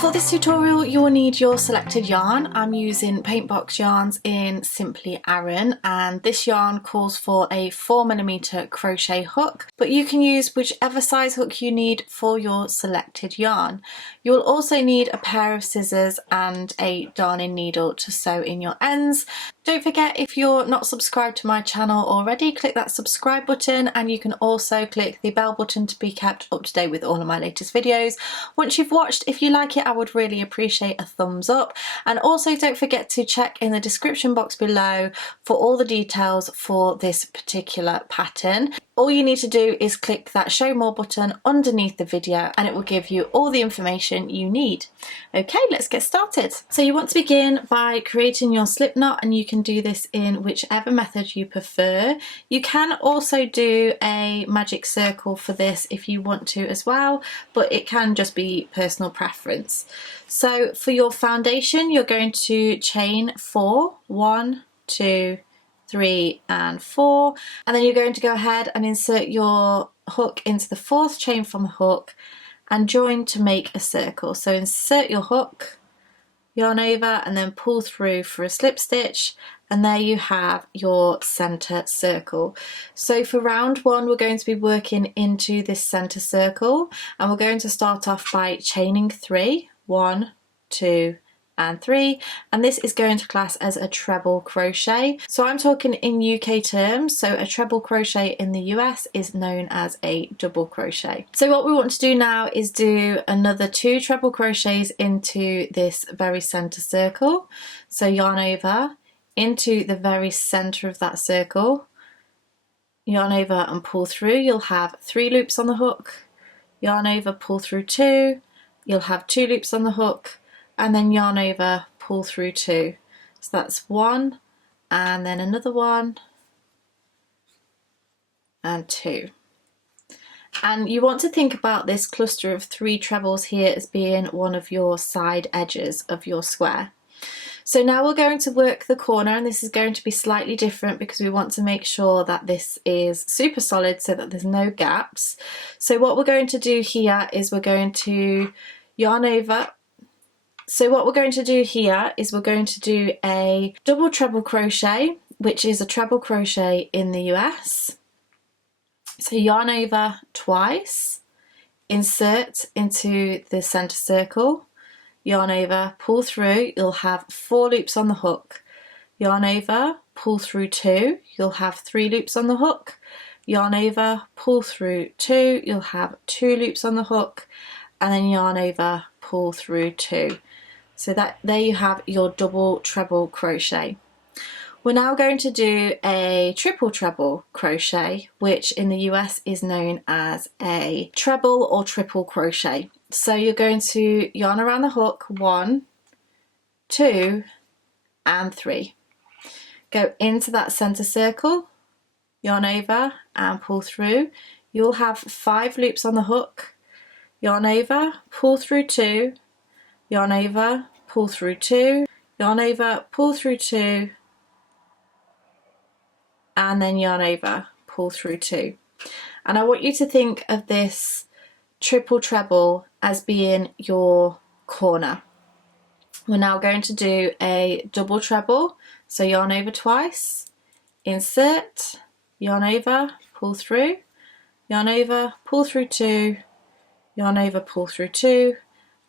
For this tutorial you will need your selected yarn. I'm using Paintbox yarns in Simply Aran, and this yarn calls for a 4mm crochet hook, but you can use whichever size hook you need for your selected yarn. You will also need a pair of scissors and a darning needle to sew in your ends. Don't forget, if you're not subscribed to my channel already, click that subscribe button, and you can also click the bell button to be kept up to date with all of my latest videos. Once you've watched, if you like it, I would really appreciate a thumbs up, and also don't forget to check in the description box below for all the details for this particular pattern. All you need to do is click that show more button underneath the video and it will give you all the information you need. Okay, let's get started. So you want to begin by creating your slip knot, and you can do this in whichever method you prefer. You can also do a magic circle for this if you want to as well, but it can just be personal preference. So for your foundation, you're going to chain 4, 1, 2, 3 and 4, and then you're going to go ahead and insert your hook into the 4th chain from the hook and join to make a circle. So insert your hook, yarn over, and then pull through for a slip stitch, and there you have your center circle. So for round 1 we're going to be working into this center circle, and we're going to start off by chaining 3, 1, 2 and 3, and this is going to class as a treble crochet. So I'm talking in UK terms, so a treble crochet in the US is known as a double crochet. So what we want to do now is do another 2 treble crochets into this very center circle. So yarn over into the very center of that circle, yarn over and pull through. You'll have 3 loops on the hook, yarn over, pull through 2, you'll have 2 loops on the hook, and then yarn over, pull through 2. So that's 1, and then another 1 and 2. And you want to think about this cluster of 3 trebles here as being one of your side edges of your square. So now we're going to work the corner, and this is going to be slightly different because we want to make sure that this is super solid so that there's no gaps. So what we're going to do here is we're going to yarn over. So what we're going to do here is we're going to do a double treble crochet, which is a treble crochet in the US. So yarn over twice, insert into the center circle, yarn over, pull through, you'll have 4 loops on the hook, yarn over, pull through 2, you'll have 3 loops on the hook, yarn over, pull through 2, you'll have 2 loops on the hook, and then yarn over, pull through 2. So that there you have your double treble crochet. We're now going to do a triple treble crochet, which in the US is known as a treble or triple crochet. So you're going to yarn around the hook 1, 2 and 3. Go into that center circle, yarn over and pull through. You'll have 5 loops on the hook, yarn over, pull through 2, yarn over, pull through 2, yarn over, pull through 2, and then yarn over, pull through 2. And I want you to think of this triple treble as being your corner. We're now going to do a double treble, so yarn over twice, insert, yarn over, pull through, yarn over, pull through 2, yarn over, pull through 2,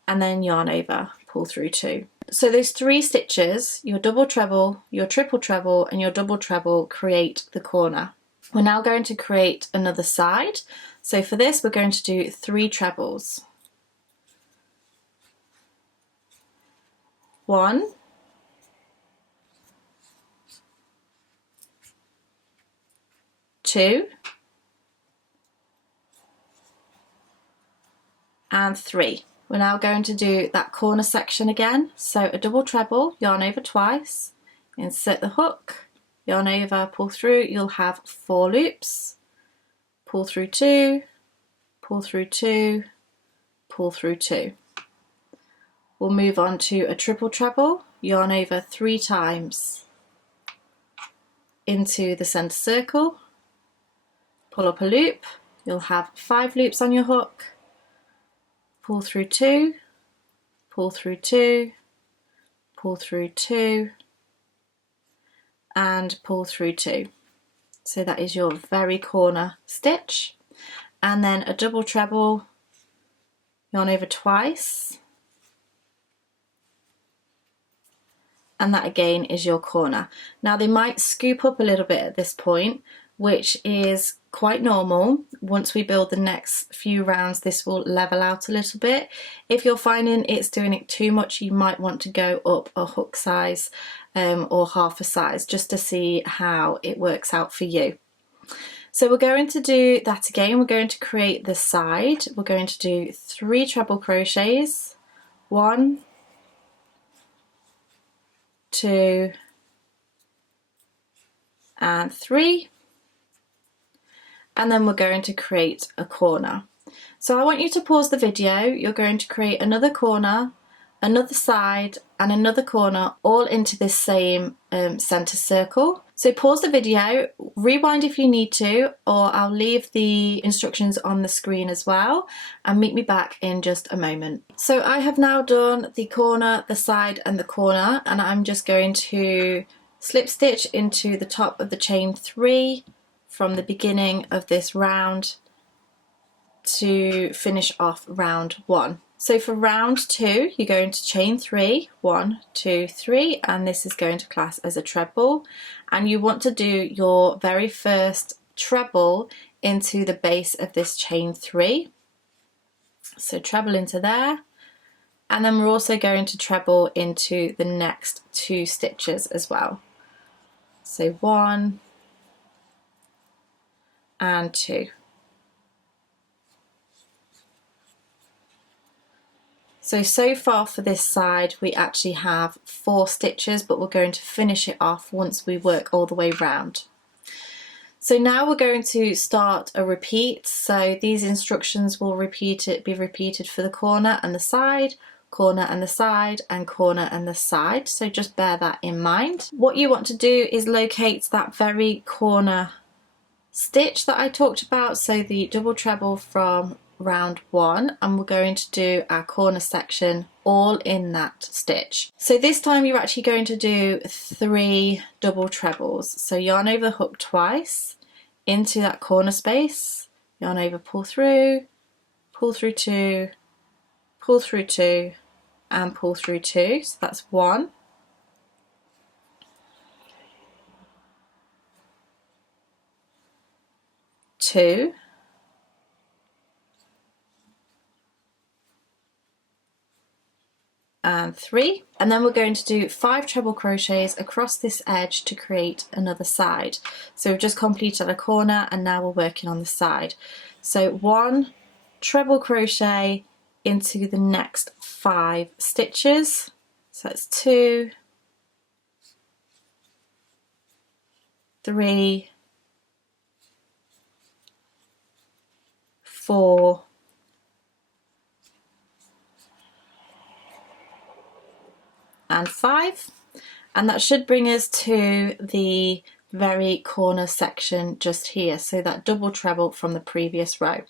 and then yarn over, pull through 2. So those 3 stitches, your double treble, your triple treble and your double treble, create the corner. We're now going to create another side. So for this we're going to do 3 trebles. 1, 2 and 3. We're now going to do that corner section again. So a double treble, yarn over twice, insert the hook, yarn over, pull through, you'll have 4 loops, pull through 2, pull through 2, pull through 2. We'll move on to a triple treble, yarn over 3 times into the center circle, pull up a loop, you'll have 5 loops on your hook, pull through 2, pull through 2, pull through 2, and pull through 2. So that is your very corner stitch, and then a double treble, yarn over twice, and that again is your corner. Now they might scoop up a little bit at this point, which is quite normal. Once we build the next few rounds, this will level out a little bit. If you're finding it's doing it too much, you might want to go up a hook size or half a size, just to see how it works out for you. So we're going to do that again. We're going to create the side. We're going to do 3 treble crochets, 1, 2, and 3, and then we're going to create a corner. So I want you to pause the video. You're going to create another corner, another side, and another corner, all into this same center circle. So pause the video, rewind if you need to, or I'll leave the instructions on the screen as well, and meet me back in just a moment. So I have now done the corner, the side, and the corner, and I'm just going to slip stitch into the top of the chain 3 from the beginning of this round to finish off round 1. So for round 2, you're going to chain 3, 1, 2, 3, and this is going to class as a treble. And you want to do your very first treble into the base of this chain 3. So treble into there, and then we're also going to treble into the next 2 stitches as well. So 1 and 2. So far for this side we actually have 4 stitches, but we're going to finish it off once we work all the way round. So now we're going to start a repeat. So these instructions will be repeated for the corner and the side, corner and the side, and corner and the side. So just bear that in mind. What you want to do is locate that very corner stitch that I talked about, so the double treble from round 1, and we're going to do our corner section all in that stitch. So this time you're actually going to do 3 double trebles. So yarn over the hook twice into that corner space, yarn over, pull through 2, pull through 2, and pull through 2. So that's 1, 2, and 3, and then we're going to do 5 treble crochets across this edge to create another side. So we've just completed a corner and now we're working on the side. So 1 treble crochet into the next 5 stitches. So that's 2, 3, 4, and 5, and that should bring us to the very corner section just here, so that double treble from the previous row.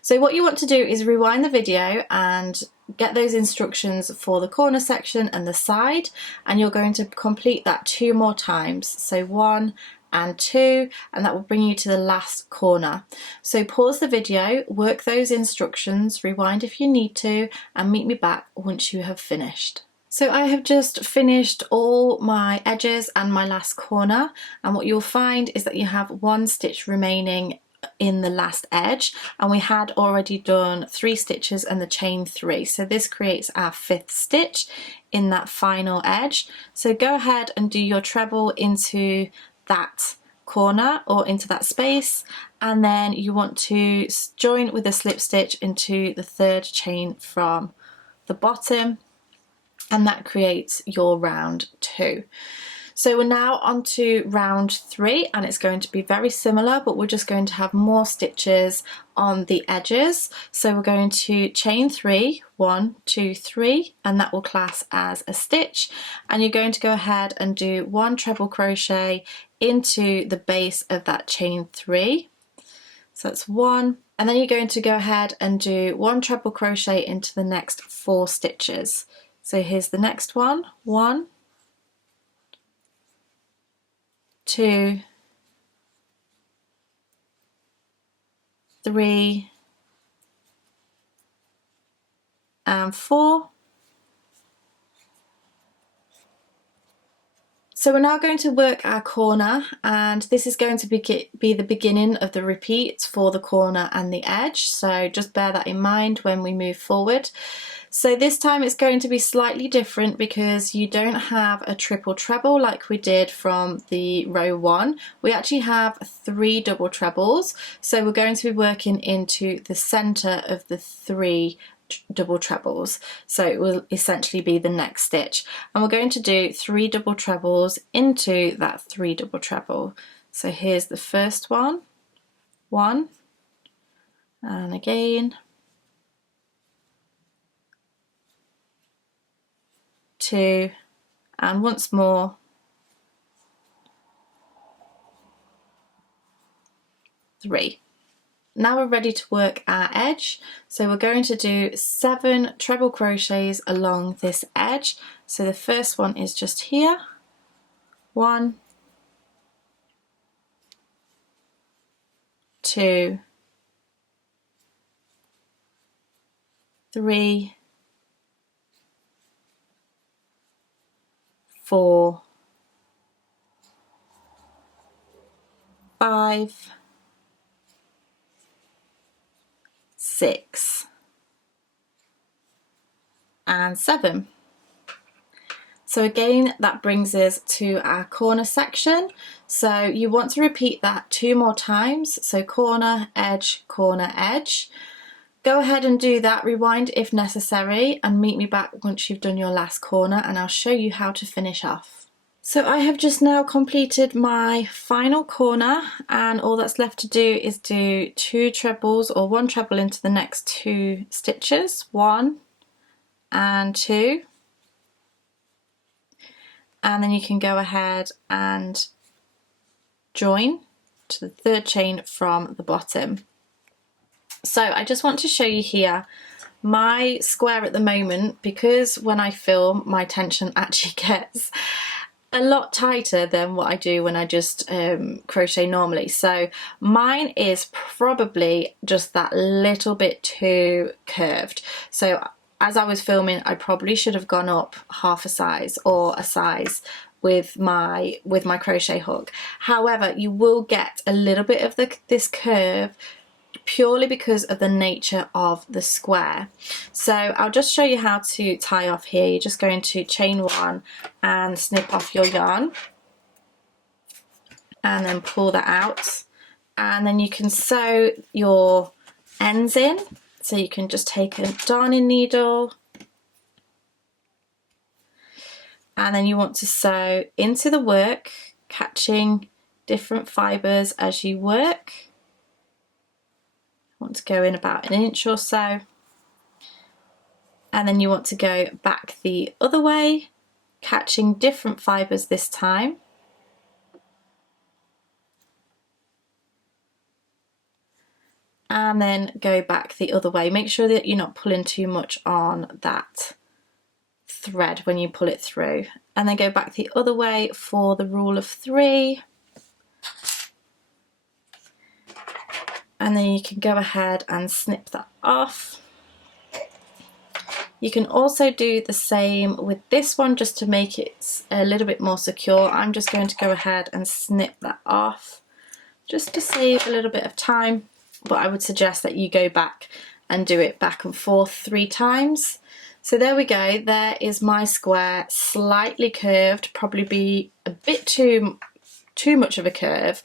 So what you want to do is rewind the video and get those instructions for the corner section and the side, and you're going to complete that 2 more times, so 1 and 2, and that will bring you to the last corner. So pause the video, work those instructions, rewind if you need to, and meet me back once you have finished. So I have just finished all my edges and my last corner, and what you'll find is that you have 1 stitch remaining in the last edge, and we had already done 3 stitches and the chain 3, so this creates our 5th stitch in that final edge. So go ahead and do your treble into that corner or into that space, and then you want to join with a slip stitch into the 3rd chain from the bottom, and that creates your round 2. So we're now on to round 3, and it's going to be very similar, but we're just going to have more stitches on the edges. So we're going to chain 3, 1, 2, 3, and that will class as a stitch, and you're going to go ahead and do 1 treble crochet into the base of that chain 3. So that's 1, and then you're going to go ahead and do 1 treble crochet into the next 4 stitches. So here's the next one. 1, 2, 3, and 4. So we're now going to work our corner, and this is going to be the beginning of the repeat for the corner and the edge, so just bear that in mind when we move forward. So this time it's going to be slightly different because you don't have a triple treble like we did from the row 1. We actually have 3 double trebles, so we're going to be working into the center of the 3 double trebles, so it will essentially be the next stitch, and we're going to do 3 double trebles into that 3 double treble. So here's the first one, 1, and again 2, and once more 3. Now we're ready to work our edge, so we're going to do 7 treble crochets along this edge. So the first one is just here, 1, 2, 3, 4, 5, 6, and 7. So again, that brings us to our corner section. So you want to repeat that 2 more times. So corner, edge, corner, edge. Go ahead and do that, rewind if necessary, and meet me back once you've done your last corner and I'll show you how to finish off. So I have just now completed my final corner, and all that's left to do is do 2 trebles or 1 treble into the next 2 stitches, 1 and 2, and then you can go ahead and join to the 3rd chain from the bottom. So I just want to show you here my square at the moment, because when I film my tension actually gets a lot tighter than what I do when I just crochet normally. So mine is probably just that little bit too curved. So as I was filming, I probably should have gone up half a size or a size with my crochet hook. However, you will get a little bit of this curve purely because of the nature of the square. So I'll just show you how to tie off here. You're just going to chain 1 and snip off your yarn and then pull that out, and then you can sew your ends in. So you can just take a darning needle and then you want to sew into the work, catching different fibres as you work. Want to go in about 1 inch or so, and then you want to go back the other way, catching different fibres this time, and then go back the other way. Make sure that you're not pulling too much on that thread when you pull it through, and then go back the other way for the rule of 3. And then you can go ahead and snip that off. You can also do the same with this one just to make it a little bit more secure. I'm just going to go ahead and snip that off just to save a little bit of time, but I would suggest that you go back and do it back and forth 3 times. So there we go, there is my square, slightly curved, probably be a bit too much of a curve,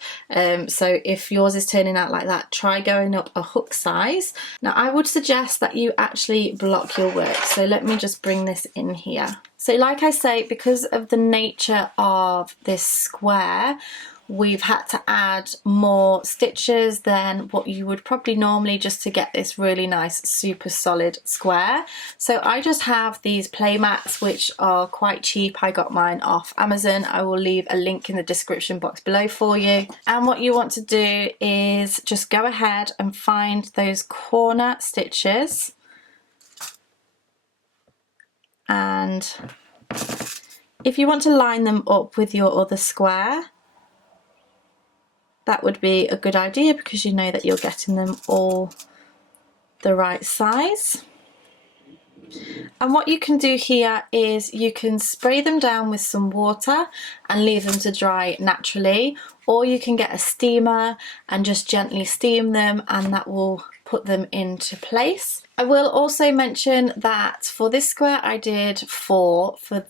so if yours is turning out like that, try going up a hook size. Now I would suggest that you actually block your work, so let me just bring this in here. So like I say, because of the nature of this square, we've had to add more stitches than what you would probably normally just to get this really nice super solid square. So I just have these play mats which are quite cheap. I got mine off Amazon. I will leave a link in the description box below for you. And what you want to do is just go ahead and find those corner stitches and if you want to line them up with your other square, that would be a good idea because you know that you're getting them all the right size. And what you can do here is you can spray them down with some water and leave them to dry naturally, or you can get a steamer and just gently steam them, and that will put them into place. I will also mention that for this square I did 4 for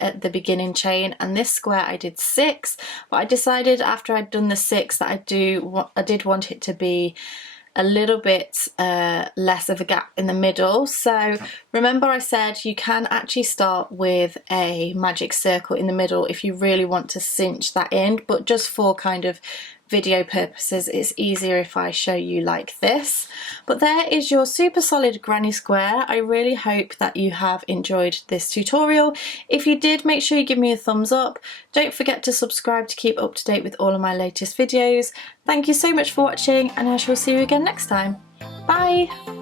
at the beginning chain, and this square I did 6, but I decided after I'd done the 6 that I did want it to be a little bit less of a gap in the middle. So remember I said you can actually start with a magic circle in the middle if you really want to cinch that in, but just for kind of video purposes it's easier if I show you like this. But there is your super solid granny square. I really hope that you have enjoyed this tutorial. If you did, make sure you give me a thumbs up. Don't forget to subscribe to keep up to date with all of my latest videos. Thank you so much for watching, and I shall see you again next time. Bye!